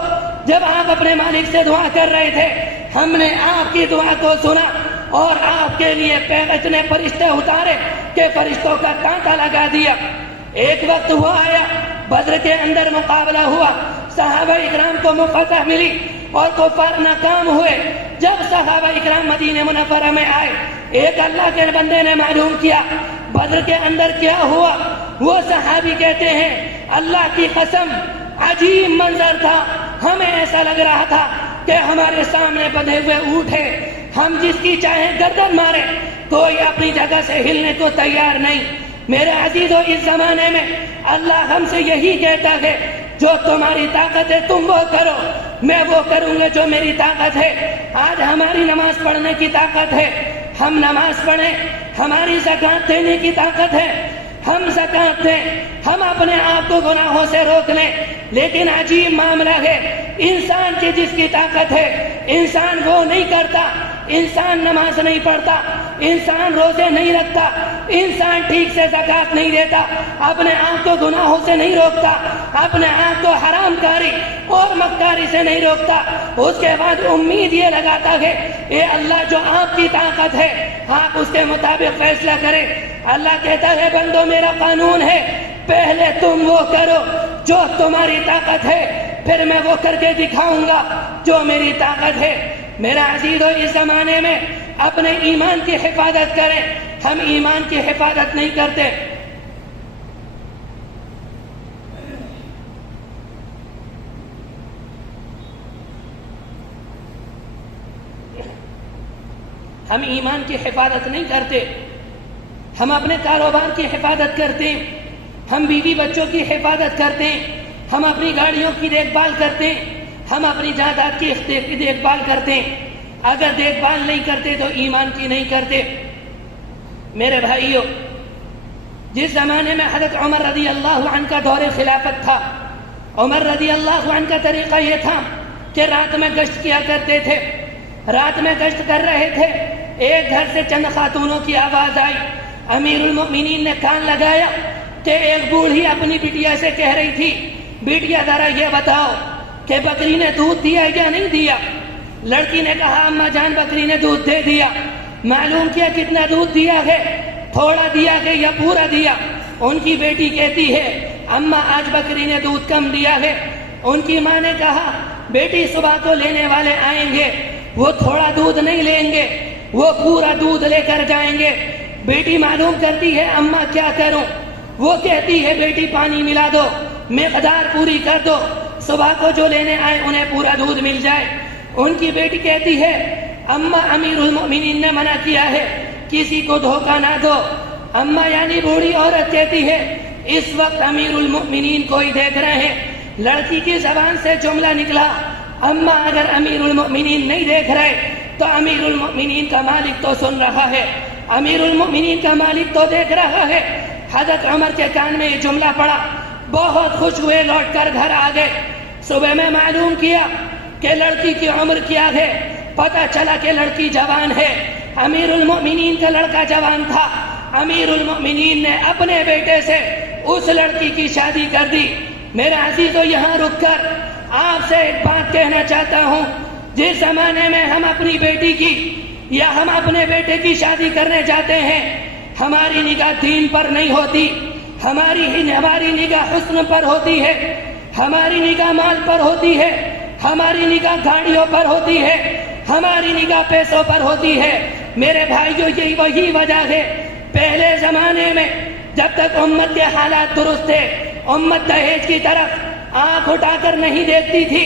جب آپ اپنے مالک سے دعا کر رہے تھے، ہم نے آپ کی دعا کو سنا اور آپ کے لیے اتنے فرشتے اتارے کہ فرشتوں کا تانتا لگا دیا۔ ایک وقت ہوا آیا، بدر کے اندر مقابلہ ہوا، صحابہ اکرام کو فتح ملی اور کفار ناکام ہوئے۔ جب صحابہ اکرام مدینہ منورہ میں آئے، ایک اللہ کے بندے نے معلوم کیا بدر کے اندر کیا ہوا۔ وہ صحابی کہتے ہیں، اللہ کی قسم عجیب منظر تھا، ہمیں ایسا لگ رہا تھا کہ ہمارے سامنے بندھے ہوئے اونٹ ہے، ہم جس کی چاہیں گردن مارے، کوئی اپنی جگہ سے ہلنے کو تیار نہیں۔ میرے عزیزو، اس زمانے میں اللہ ہم سے یہی کہتا ہے، جو تمہاری طاقت ہے تم وہ کرو، میں وہ کروں گا جو میری طاقت ہے۔ آج ہماری نماز پڑھنے کی طاقت ہے، ہم نماز پڑھیں، ہماری زکوٰۃ دینے کی طاقت ہے، ہم زکوٰۃ دیں، ہم اپنے آپ کو گناہوں سے روک لیں۔ لیکن عجیب معاملہ ہے، انسان کی جس کی طاقت ہے انسان وہ نہیں کرتا، انسان نماز نہیں پڑھتا، انسان روزے نہیں رکھتا، انسان ٹھیک سے زکوٰۃ نہیں دیتا، اپنے آپ کو گناہوں سے نہیں روکتا، اپنے آپ کو حرام کاری اور مکاری سے نہیں روکتا۔ اس کے بعد امید یہ لگاتا ہے، اے اللہ جو آپ کی طاقت ہے آپ اس کے مطابق فیصلہ کریں۔ اللہ کہتا ہے، بندو میرا قانون ہے، پہلے تم وہ کرو جو تمہاری طاقت ہے، پھر میں وہ کر کے دکھاؤں گا جو میری طاقت ہے۔ میرا عزیزو، اس زمانے میں اپنے ایمان کی حفاظت کریں، ہم ایمان کی حفاظت نہیں کرتے۔ ہم ایمان کی حفاظت نہیں کرتے، ہم اپنے کاروبار کی حفاظت کرتے ہیں، ہم بیوی بچوں کی حفاظت کرتے ہیں، ہم اپنی گاڑیوں کی دیکھ بھال کرتے ہیں، ہم اپنی جائیداد کی دیکھ بھال کرتے ہیں۔ اگر دیکھ بھال نہیں کرتے تو ایمان کی نہیں کرتے۔ میرے بھائیوں، جس زمانے میں حضرت عمر رضی اللہ عنہ کا دور خلافت تھا، عمر رضی اللہ عنہ کا طریقہ یہ تھا کہ رات میں گشت کیا کرتے تھے۔ رات میں گشت کر رہے تھے، ایک گھر سے چند خاتونوں کی آواز آئی۔ امیر المؤمنین نے کان لگایا کہ ایک بوڑھی اپنی بٹیا سے کہہ رہی تھی، بیٹیا ذرا یہ بتاؤ کہ بکری نے دودھ دیا یا نہیں دیا؟ لڑکی نے کہا، اماں جان بکری نے دودھ دے دیا۔ معلوم کیا کتنا دودھ دیا ہے، تھوڑا دیا ہے یا پورا دیا؟ ان کی بیٹی کہتی ہے، اماں آج بکری نے دودھ کم دیا ہے۔ ان کی ماں نے کہا، بیٹی صبح کو لینے والے آئیں گے، وہ تھوڑا دودھ نہیں لیں گے، وہ پورا دودھ لے کر جائیں گے۔ بیٹی معلوم کرتی ہے، اماں کیا کروں؟ وہ کہتی ہے، بیٹی پانی ملا دو، مقدار پوری کر دو، صبح کو جو لینے آئے انہیں پورا دودھ مل جائے۔ ان کی بیٹی کہتی ہے، اماں امیر المؤمنین نے منع کیا ہے، کسی کو دھوکہ نہ دو۔ اماں یعنی بوڑھی عورت کہتی ہے، اس وقت امیر المؤمنین کو ہی دیکھ رہے ہیں۔ لڑکی کی زبان سے جملہ نکلا، اماں اگر امیر المؤمنین نہیں دیکھ رہے تو امیر المؤمنین کا مالک تو سن رہا ہے، امیر المؤمنین کا مالک تو دیکھ رہا ہے۔ حضرت عمر کے کان میں یہ جملہ پڑا، بہت خوش ہوئے، لوٹ کر گھر آ گئے۔ صبح میں معلوم کیا کہ لڑکی کی عمر کیا ہے، پتہ چلا کہ لڑکی جوان ہے، امیر المؤمنین کا لڑکا جوان تھا۔ امیر المؤمنین نے اپنے بیٹے سے اس لڑکی کی شادی کر دی۔ میرے عزیزو، یہاں رک کر آپ سے ایک بات کہنا چاہتا ہوں، جس زمانے میں ہم اپنی بیٹی کی یا ہم اپنے بیٹے کی شادی کرنے جاتے ہیں، ہماری نگاہ دین پر نہیں ہوتی، ہماری نگاہ حسن پر ہوتی ہے، ہماری نگاہ مال پر ہوتی ہے، ہماری نگاہ گاڑیوں پر ہوتی ہے، ہماری نگاہ پیسوں پر ہوتی ہے۔ میرے بھائیوں، یہی وہی وجہ ہے پہلے زمانے میں جب تک امت کے حالات درست تھے، امت دہیج کی طرف آنکھ اٹھا کر نہیں دیکھتی تھی،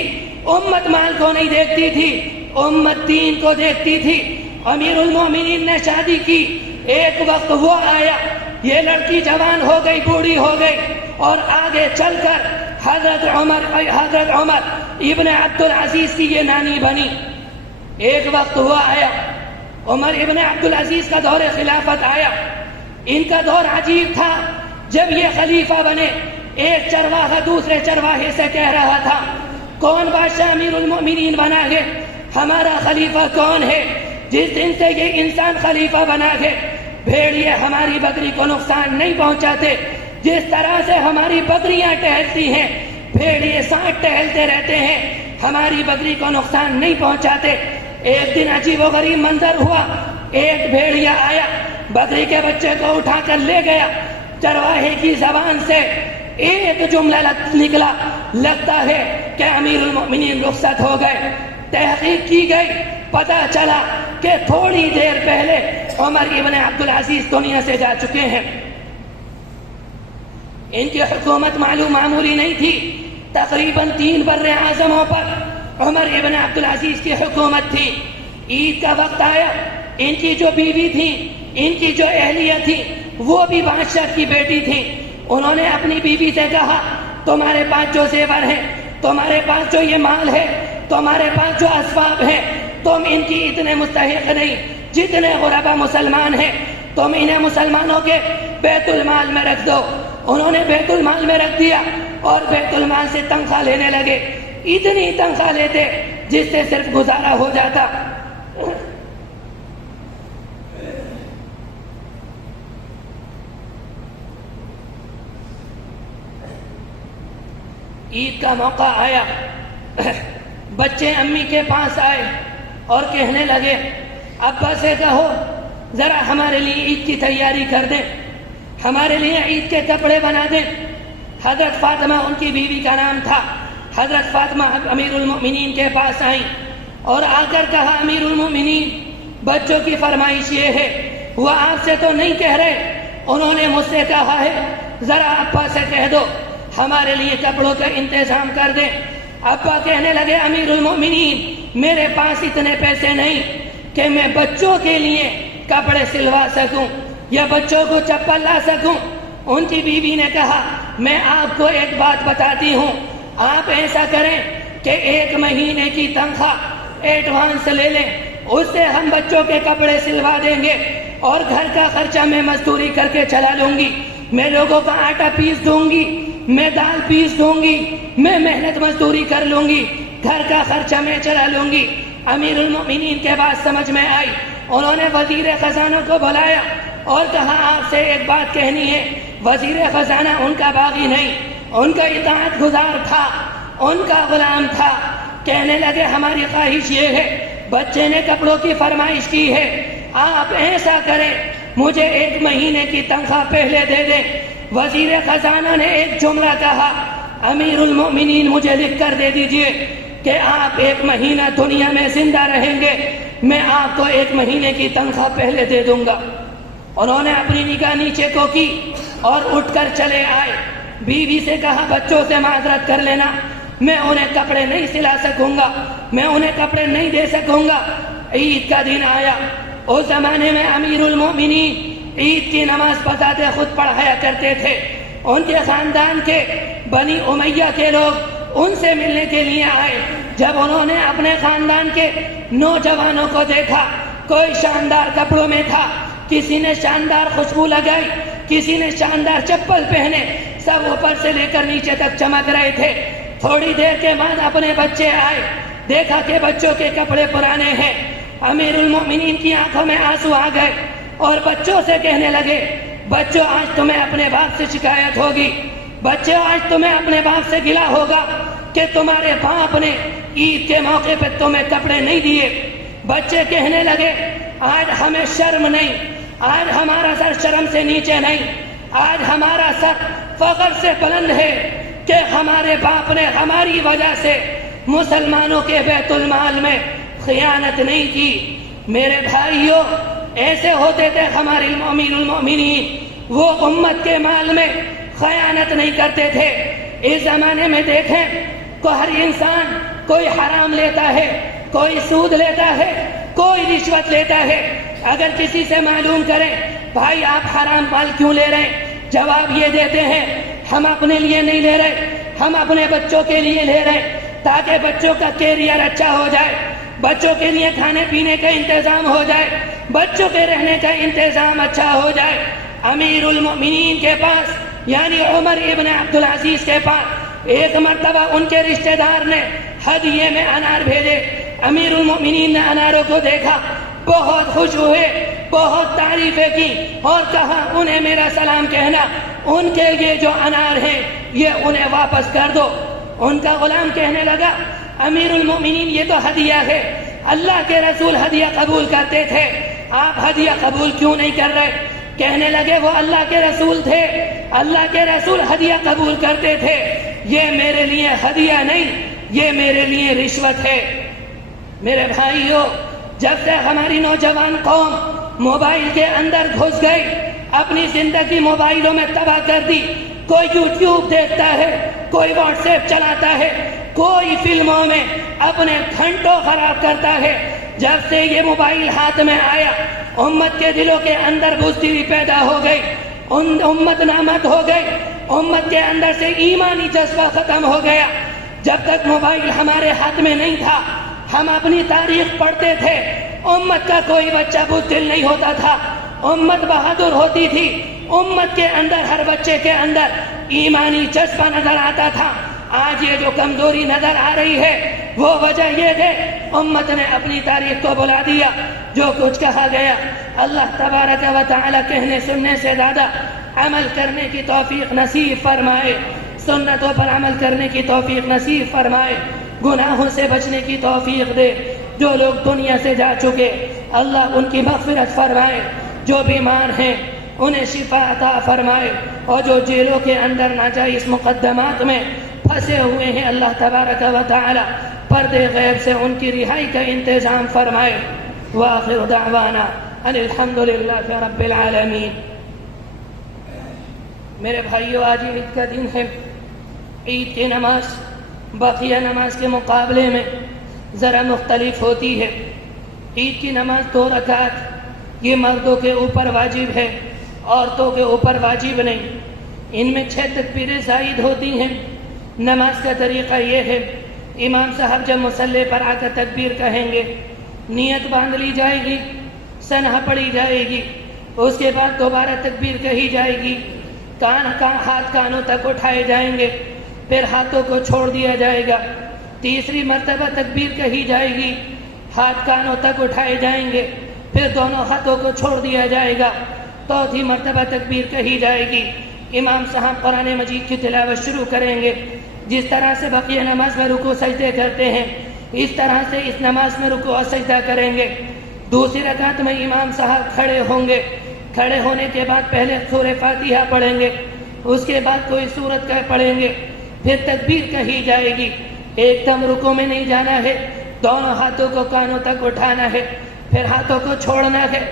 امت مال کو نہیں دیکھتی تھی، امت دین کو دیکھتی تھی۔ امیر المومنین نے شادی کی، ایک وقت وہ آیا، یہ لڑکی جوان ہو گئی، بوڑھی ہو گئی، اور آگے چل کر حضرت عمر ابن عبدالعزیز کی یہ نانی بنی۔ ایک وقت وہ آیا، عمر ابن عبدالعزیز کا دور خلافت آیا۔ ان کا دور عجیب تھا، جب یہ خلیفہ بنے ایک چرواہا دوسرے چرواہے سے کہہ رہا تھا، کون بادشاہ امیر المؤمنین بنا ہے؟ ہمارا خلیفہ کون ہے؟ جس دن سے یہ انسان خلیفہ بنا ہے، بھیڑیے ہماری بکری کو نقصان نہیں پہنچاتے، جس طرح سے ہماری بکریاں ٹہلتی ہیں، بھیڑیے ساتھ ٹہلتے رہتے ہیں، ہماری بکری کو نقصان نہیں پہنچاتے۔ ایک دن عجیب و غریب منظر ہوا، ایک بھیڑیا آیا، بکری کے بچے کو اٹھا کر لے گیا، چرواہے کی زبان سے ایک جملہ نکلا، لگتا ہے کہ امیر المؤمنین رخصت ہو گئے۔ تحقیق کی گئی، پتہ چلا کہ تھوڑی دیر پہلے عمر ابن عبدالعزیز دنیا سے جا چکے ہیں۔ ان کی حکومت معمولی نہیں تھی، تقریباً 3 بر اعظموں پر عمر ابن عبدالعزیز کی حکومت تھی۔ عید کا وقت آیا، ان کی جو بیوی تھی، ان کی جو اہلیہ تھی، وہ بھی بادشاہ کی بیٹی تھی۔ انہوں نے اپنی بیوی سے کہا، تمہارے پاس جو زیور ہے، تمہارے پاس جو یہ مال ہے، تمہارے پاس جو اسباب ہے، تم ان کی اتنے مستحق نہیں جتنے غربا مسلمان ہیں، تم انہیں مسلمانوں کے بیت المال میں رکھ دو۔ انہوں نے بیت المال میں رکھ دیا اور بیت المال سے تنخواہ لینے لگے، اتنی تنخواہ لیتے جس سے صرف گزارا ہو جاتا۔ عید کا موقع آیا، بچے امی کے پاس آئے اور کہنے لگے، ابا سے کہو ذرا ہمارے لیے عید کی تیاری کر دیں، ہمارے لیے عید کے کپڑے بنا دیں۔ حضرت فاطمہ ان کی بیوی کا نام تھا، حضرت فاطمہ امیر المؤمنین کے پاس آئیں اور آ کر کہا، امیر المؤمنین، بچوں کی فرمائش یہ ہے، وہ آپ سے تو نہیں کہہ رہے، انہوں نے مجھ سے کہا ہے ذرا ابا سے کہہ دو ہمارے لیے کپڑوں کا انتظام کر دیں۔ ابا کہنے لگے، امیر المؤمنین، میرے پاس اتنے پیسے نہیں کہ میں بچوں کے لیے کپڑے سلوا سکوں یا بچوں کو چپل لا سکوں۔ ان کی بیوی نے کہا، میں آپ کو ایک بات بتاتی ہوں، آپ ایسا کریں کہ 1 مہینے کی تنخواہ ایڈوانس لے لیں، اس سے ہم بچوں کے کپڑے سلوا دیں گے اور گھر کا خرچہ میں مزدوری کر کے چلا لوں گی، میں لوگوں کا آٹا پیس دوں گی، میں دال پیس دوں گی، میں محنت مزدوری کر لوں گی، گھر کا خرچہ میں چلا لوں گی۔ امیر المؤمنین کے بات سمجھ میں آئی، انہوں نے وزیر خزانہ کو بلایا اور کہا، آپ سے ایک بات کہنی ہے۔ وزیر خزانہ ان کا باغی نہیں، ان کا اطاعت گزار تھا، ان کا غلام تھا۔ کہنے لگے، ہماری خواہش یہ ہے، بچے نے کپڑوں کی فرمائش کی ہے، آپ ایسا کریں، مجھے 1 مہینے کی تنخواہ پہلے دے دیں۔ وزیر خزانہ نے ایک جملہ کہا، امیر المؤمنین، مجھے لکھ کر دے دیجئے کہ آپ 1 مہینہ دنیا میں زندہ رہیں گے، میں آپ کو 1 مہینے کی تنخواہ پہلے دے دوں گا۔ انہوں نے اپنی نگاہ نیچے کو کی اور اٹھ کر چلے آئے۔ بیوی سے کہا، بچوں سے معذرت کر لینا، میں انہیں کپڑے نہیں سلا سکوں گا، میں انہیں کپڑے نہیں دے سکوں گا۔ عید کا دن آیا، اس زمانے میں امیر المؤمنین عید کی نماز بذات خود پڑھایا کرتے تھے۔ ان کے خاندان کے بنی امیہ کے لوگ ان سے ملنے کے لیے آئے۔ جب انہوں نے اپنے خاندان کے نوجوانوں کو دیکھا، کوئی شاندار کپڑوں میں تھا، کسی نے شاندار خوشبو لگائی، کسی نے شاندار چپل پہنے، سب اوپر سے لے کر نیچے تک چمک رہے تھے۔ تھوڑی دیر کے بعد اپنے بچے آئے، دیکھا کہ بچوں کے کپڑے پرانے ہیں۔ امیر المؤمنین کی آنکھوں میں آنسو آ گئے اور بچوں سے کہنے لگے، بچوں، آج تمہیں اپنے باپ سے شکایت ہوگی، بچوں، آج تمہیں اپنے باپ سے گلہ ہوگا کہ تمہارے باپ نے عید کے موقع پہ تمہیں کپڑے نہیں دیے۔ بچے کہنے لگے، آج ہمیں شرم نہیں، آج ہمارا سر شرم سے نیچے نہیں، آج ہمارا سر فخر سے بلند ہے کہ کہ ہمارے باپ نے ہماری وجہ سے مسلمانوں کے بیت المال میں خیانت نہیں کی۔ میرے بھائیوں، ایسے ہوتے تھے ہمارے المؤمنین المؤمنین، وہ امت کے مال میں خیانت نہیں کرتے تھے۔ اس زمانے میں دیکھیں تو ہر انسان کوئی حرام لیتا ہے، کوئی سود لیتا ہے، کوئی رشوت لیتا ہے۔ اگر کسی سے معلوم کریں بھائی آپ حرام مال کیوں لے رہے ہیں، جواب یہ دیتے ہیں ہم اپنے لیے نہیں لے رہے، ہم اپنے بچوں کے لیے لے رہے تاکہ بچوں کا کیریئر اچھا ہو جائے، بچوں کے لیے کھانے پینے کا انتظام ہو جائے، بچوں کے رہنے کا انتظام اچھا ہو جائے۔ امیر المؤمنین کے پاس یعنی عمر ابن عبدالعزیز کے پاس ایک مرتبہ ان کے رشتہ دار نے ہدیے میں انار بھیجے۔ امیر المؤمنین نے اناروں کو دیکھا، بہت خوش ہوئے، بہت تعریفیں کی اور کہا انہیں میرا سلام کہنا، ان کے یہ جو انار ہیں یہ انہیں واپس کر دو۔ ان کا غلام کہنے لگا امیر المؤمنین یہ تو ہدیہ ہے، اللہ کے رسول ہدیہ قبول کرتے تھے، آپ ہدیہ قبول کیوں نہیں کر رہے؟ کہنے لگے وہ اللہ کے رسول تھے، اللہ کے رسول ہدیہ قبول کرتے تھے، یہ میرے لیے ہدیہ نہیں، یہ میرے لیے رشوت ہے۔ میرے بھائیوں، جب سے ہماری نوجوان قوم موبائل کے اندر گھس گئی، اپنی زندگی موبائلوں میں تباہ کر دی، کوئی یوٹیوب دیکھتا ہے، کوئی واٹس ایپ چلاتا ہے، کوئی فلموں میں اپنے گھنٹوں خراب کرتا ہے۔ جب سے یہ موبائل ہاتھ میں آیا، امت کے دلوں کے اندر بزدلی پیدا ہو گئی، امت نامت ہو گئی، امت کے اندر سے ایمانی جذبہ ختم ہو گیا۔ جب تک موبائل ہمارے ہاتھ میں نہیں تھا، ہم اپنی تاریخ پڑھتے تھے، امت کا کوئی بچہ بزدل نہیں ہوتا تھا، امت بہادر ہوتی تھی، امت کے اندر ہر بچے کے اندر ایمانی جذبہ نظر آتا تھا۔ آج یہ جو کمزوری نظر آ رہی ہے وہ وجہ یہ ہے امت نے اپنی تاریخ کو بلا دیا۔ جو کچھ کہا گیا اللہ تبارک و تعالی کہنے سننے سے زیادہ عمل کرنے کی توفیق نصیب فرمائے، سنتوں پر عمل کرنے کی توفیق نصیب فرمائے، گناہوں سے بچنے کی توفیق دے۔ جو لوگ دنیا سے جا چکے اللہ ان کی مغفرت فرمائے، جو بیمار ہیں انہیں شفا عطا فرمائے، اور جو جیلوں کے اندر ناجائز مقدمات میں پھنسے ہوئے ہیں اللہ تبارک و تعالی پردے غیب سے ان کی رہائی کا انتظام فرمائے۔ وآخر دعوانا ان الحمد للہ رب العالمین۔ میرے بھائیو، آج عید کا دن ہے۔ عید کی نماز بقیہ نماز کے مقابلے میں ذرا مختلف ہوتی ہے۔ عید کی نماز 2 رکعت یہ مردوں کے اوپر واجب ہے، عورتوں کے اوپر واجب نہیں۔ ان میں 6 تکبیریں زائد ہوتی ہیں۔ نماز کا طریقہ یہ ہے، امام صاحب جب مصلی پر آ کر تکبیر کہیں گے، نیت باندھ لی جائے گی، سنہ پڑھی جائے گی، اس کے بعد دوبارہ تکبیر کہی جائے گی، ہاتھ کانوں تک اٹھائے جائیں گے، پھر ہاتھوں کو چھوڑ دیا جائے گا، تیسری مرتبہ تکبیر کہی جائے گی، ہاتھ کانوں تک اٹھائے جائیں گے، پھر دونوں ہاتھوں کو چھوڑ دیا جائے گا، چوتھی مرتبہ تکبیر کہی جائے گی۔ امام صاحب قرآن مجید کی تلاوت شروع کریں گے۔ جس طرح سے بقیہ نماز میں رکوع سجدے کرتے ہیں اس طرح سے اس نماز میں رکوع اور سجدہ کریں گے۔ دوسری رکعت میں امام صاحب کھڑے ہوں گے، کھڑے ہونے کے بعد پہلے سورہ فاتحہ پڑھیں گے، اس کے بعد کوئی سورت کا پڑھیں گے، پھر تکبیر کہی جائے گی۔ ایک دم رکوع میں نہیں جانا ہے، دونوں ہاتھوں کو کانوں تک اٹھانا ہے، پھر ہاتھوں کو چھوڑنا ہے۔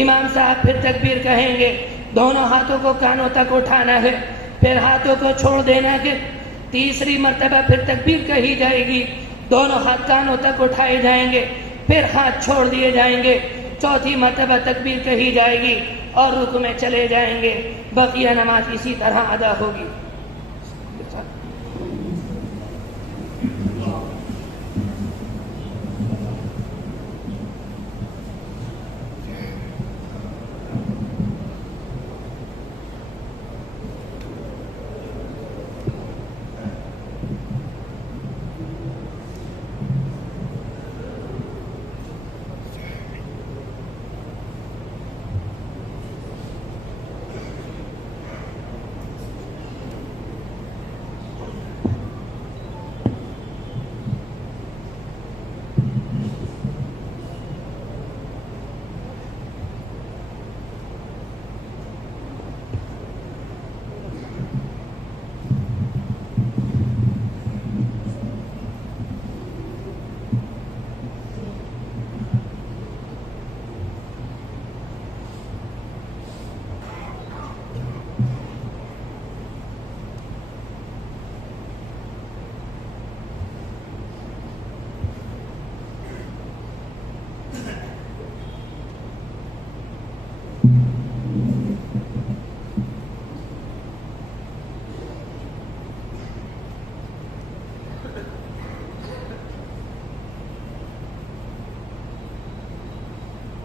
امام صاحب پھر تکبیر کہیں گے، دونوں ہاتھوں کو کانوں تک اٹھانا ہے، پھر ہاتھوں کو چھوڑ دینا ہے۔ تیسری مرتبہ پھر تکبیر کہی جائے گی، دونوں ہاتھ کانوں تک اٹھائے جائیں گے، پھر ہاتھ چھوڑ دیے جائیں گے۔ چوتھی مرتبہ تکبیر کہی جائے گی اور رکوع میں چلے جائیں گے۔ بقیہ نماز اسی طرح ادا ہوگی۔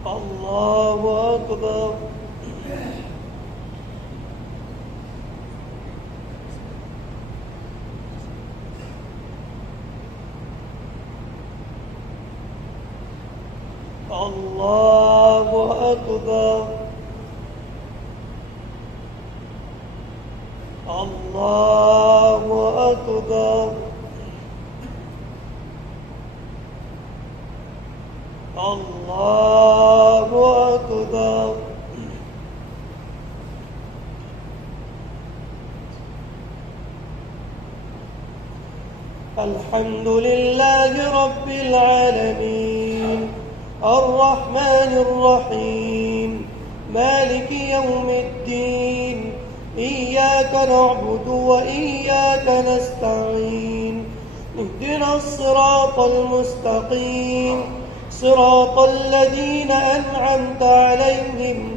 الله أكبر. الله أكبر. الله أكبر. الله أكبر. الحمد لله رب العالمين الرحمن الرحيم مالك يوم الدين إياك نعبد وإياك نستعين اهدنا الصراط المستقيم صراط الذين أنعمت عليهم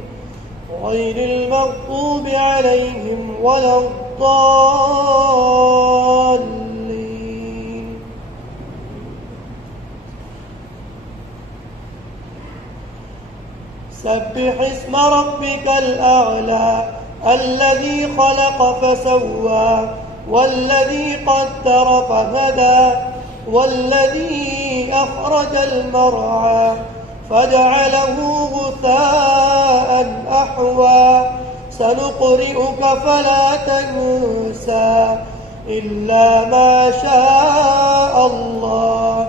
غير المغضوب عليهم ولا الضالين. سبح اسم ربك الأعلى الذي خلق فسوى والذي قدر فهدى والذي أخرج المرعى فجعله غثاء أحوى سنقرئك فلا تنسى إلا ما شاء الله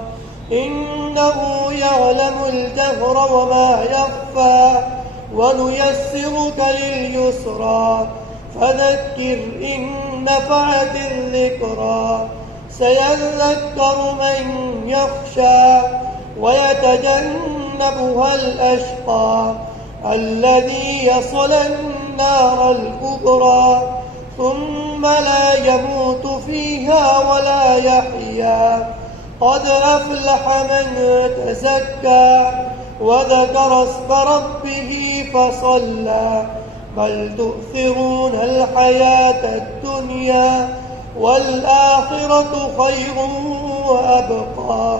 إنه يعلم الجهر وما يخفى ونيسرك لليسرى فذكر إن نفعت الذكرى سيذكر من يخشى ويتجنبها الأشقى الذي يصلى النار الكبرى ثم لا يموت فيها ولا يحيا قد أفلح من تزكى وذكر اسم ربه فصلى بل تؤثرون الحياة الدنيا والآخرة خير وأبقى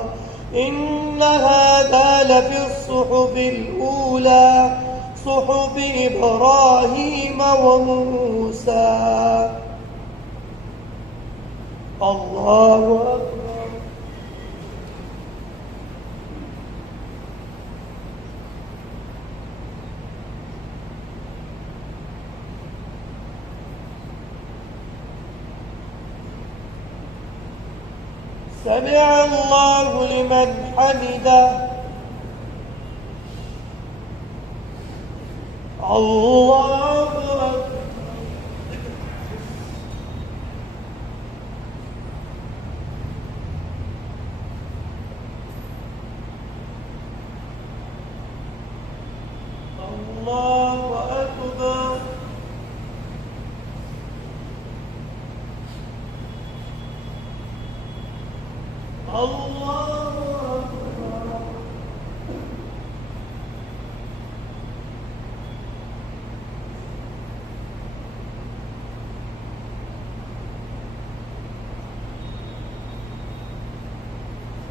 إن هذا لفي الصحف الأولى صحف إبراهيم وموسى. الله أكبر. سمع الله لمن حمده. الله أكبر. الله أكبر. الله أكبر.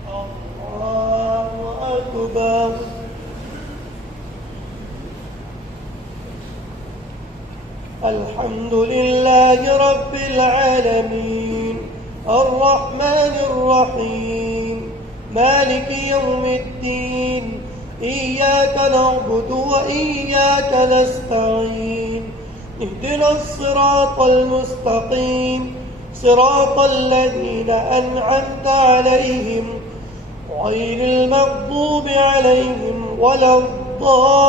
الله أكبر. الحمد لله رب العالمين الرحمن الرحيم مالك يوم الدين إياك نعبد وإياك نستعين اهدنا الصراط المستقيم صراط الذين أنعمت عليهم غير المغضوب عليهم ولا الضالين.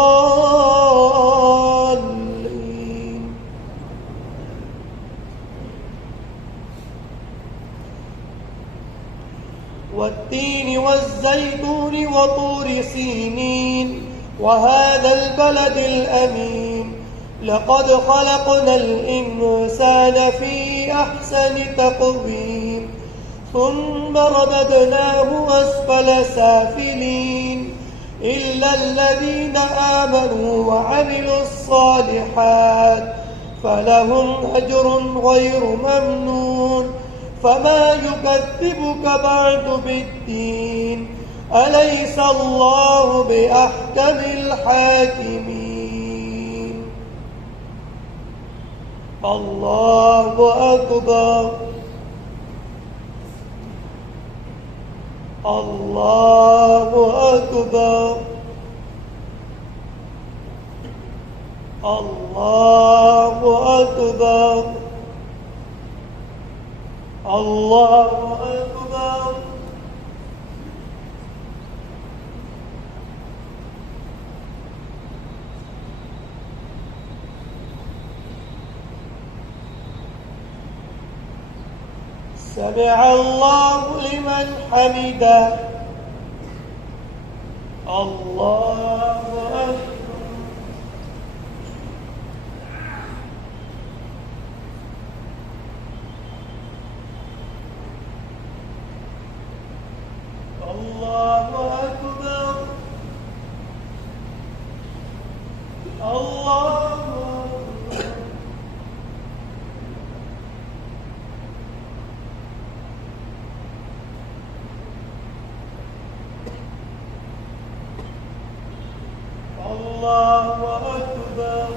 والتين والزيتون وطور سينين وهذا البلد الأمين لقد خلقنا الإنسان في أحسن تقويم ثم رددناه أسفل سافلين إلا الذين آمنوا وعملوا الصالحات فلهم أجر غير ممنون فما يكذبك بعد بالدين أليس الله بأحكم الحاكمين الله أكبر الله أكبر الله أكبر الله أكبر سمع الله لمن حمده الله أكبر الله أكبر الله أكبر الله أكبر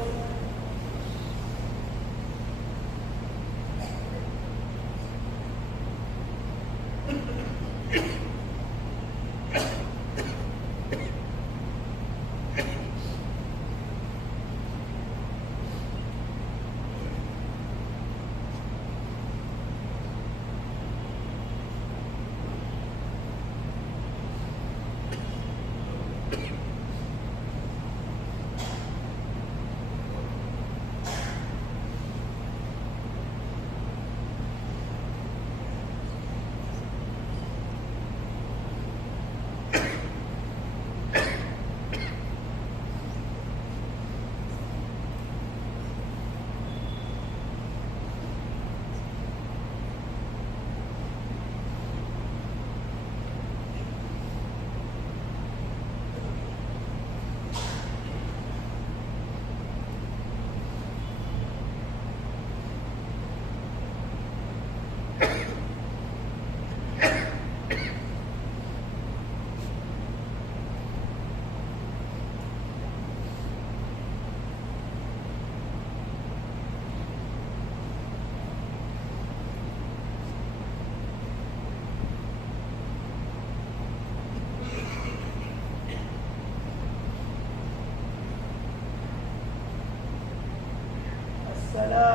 السلام